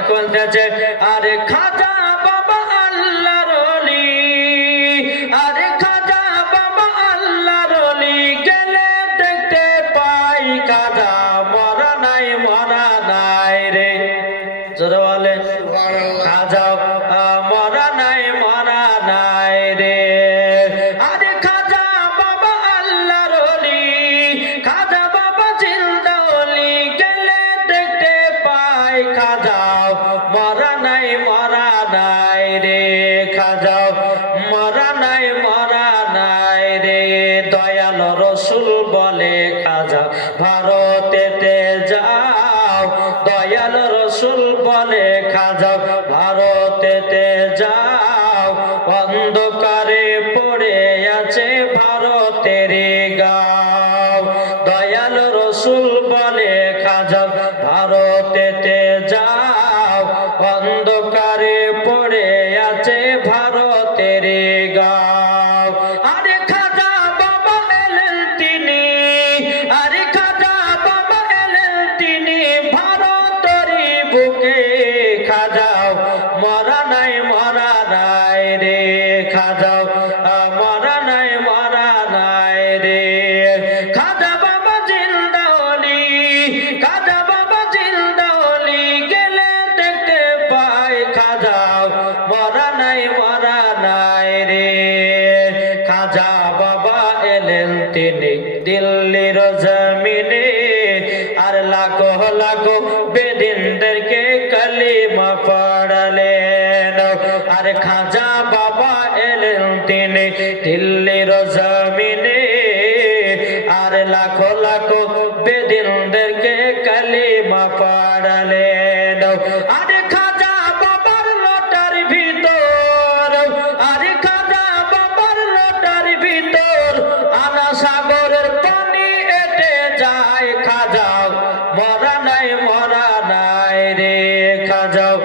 এখন দেছে আরে খাজা বাবা আল্লাহর ওলি, আরে খাজা বাবা আল্লাহর ওলি গেলে দেখতে পাই খাজা মরা নাই রে। জোরে বলে খাজা মরা নাই রে। আরে খাজা বাবা আল্লাহর ওলি, খাজা বাবা জিন্দা ওলি গেলে দেখতে পাই খাজা মরা নাই রে। খাজা মরা নাই রে। দয়াল রসুল বলে খাজা ভারতেতে যাও, দয়াল রসুল বলে খাজা ভারতেতে যাও, অন্ধকারে পড়ে আছে ভারতের গাঁও। দয়াল রসুল বলে খাজা ভারতেতে যাও, অন্ধকারে পড়ে আছে ভারতের গাঁও। আরে খাজা বাবা এলেন তিনি, আরে খাজা বাবা এলেন তিনি ভারতেরই বুকে। খাজাও মরা নাই রে। খাজাও মরা নাই রে। খাজা বাবা জিন্দা ওলি, খাজা বাবা জিন্দা ওলি গেলে দেখতে পাই খাজাও মরা নাই রে। খাজা বাবা এলেন তিনি দিল্লির জমিনে, আর লাখো লাখো বেদিনদেরকে কালিমা পড়ালেন। আর খাজা বাবা এলেন তিনি দিল্লির জমিনে, আর লাখো লাখো বেদিনদেরকে কালিমা পড়ালেন। আরে খাজা বাবার লোটার ভিতর, আরে খাজা বাবার লোটার ভিতর আনা সাগরের পানি এটে যায়। খাজাও মরা নাই রে। খাজাও